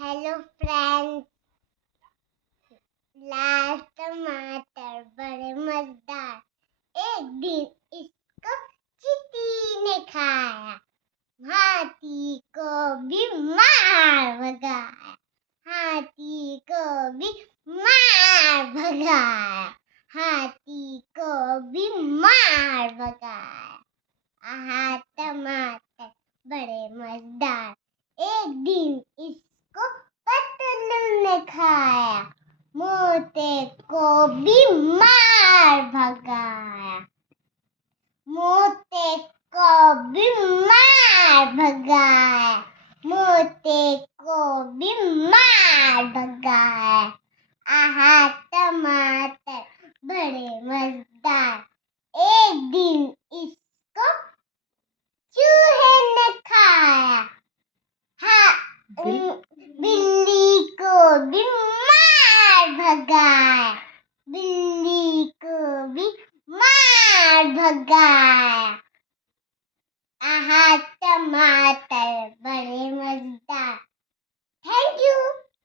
Hello friends. लाल टमाटर बड़े मजेदार। एक दिन इसको चींटी ने खाया। हाथी को भी मार भगाया। हाथी को भी मार भगाया। हाथी को भी मार भगाया। आहा टमाटर बड़े मजेदार। एक दिन इसको पतलू ने खाया। मोटे को भी मार भगाया। मोटे को भी मार भगाया। मोटे को भी मार भगाया। आहा टमाटर बड़े मजेदार। एक दिन इसको चूहे ने खाया। बिल्ली को भी मार भगाया। बिल्ली को भी मार भगाया। आहा टमाटर